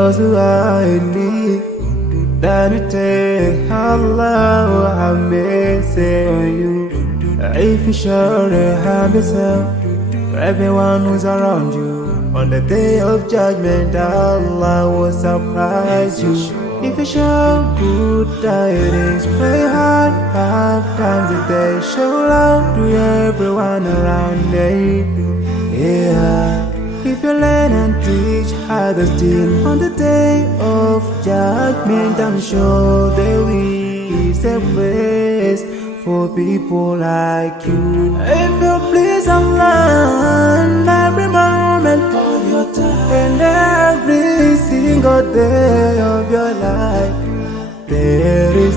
those who are in need. That you take Allah have mercy on you. If you surely have yourself, everyone who's around you, on the day of judgment, Allah will surprise you. If you show good tidings, pray hard 5 times a day. Show love to everyone around you. Yeah. If you learn and teach others still, on the day of judgment, I'm sure there is a place for people like you. If you please Allah every moment of your time and every single day of your life, there's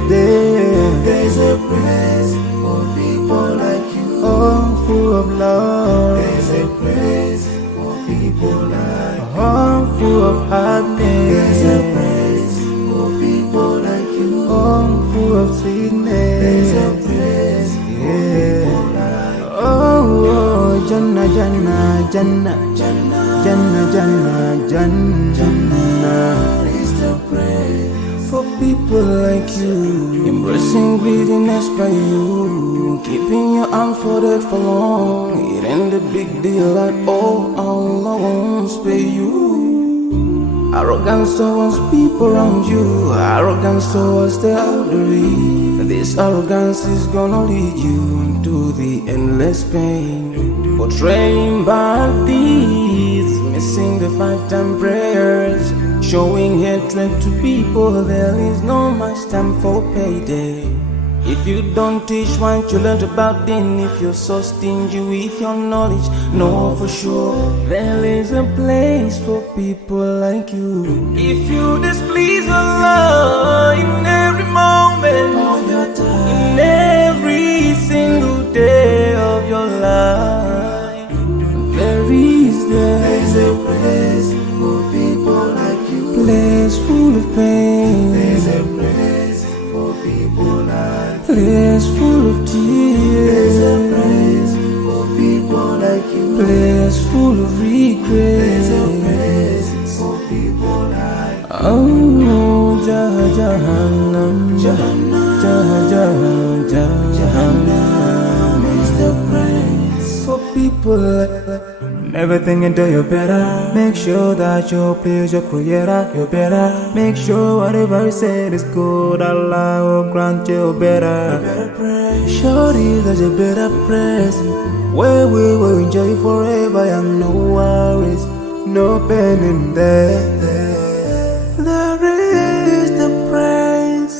a place for people like you. Oh, full of love. There's a place for people like you. Oh, full of happiness. There's a place for people like you. Oh, full of sweetness. There's a place for people like you. Oh, Jannah, Jannah, Jannah, Jannah, Jannah, Jannah, Jannah is the place for people like you. Embracing greediness by you, keeping your arms folded for long. It ain't a big deal at all, Allah won't spare you. Arrogance towards people around you, arrogance towards the elderly. This arrogance is gonna lead you into the endless pain. Portraying bad deeds, missing the 5-time prayers, showing hatred to people. There is no much time for payday. If you don't teach what you learned about, then if you're so stingy with your knowledge, know for sure there is a place for people like you. If you displease Allah in every moment of your time, in every single day of your life, there's a place for people like you. Place full of pain. There's a place for people like you. Place full of tears. There's a place for people like you. Place full of regret. There's a place for people like you. Oh, Jahannam, Jahannam, Jahannam is the place for people like you. Never think until you're better. Make sure that you please your creator. You're better. Make sure whatever you said is good. Allah will grant you better. Surely there's a better place where we will enjoy forever and no worries, no pain in there. There is the praise.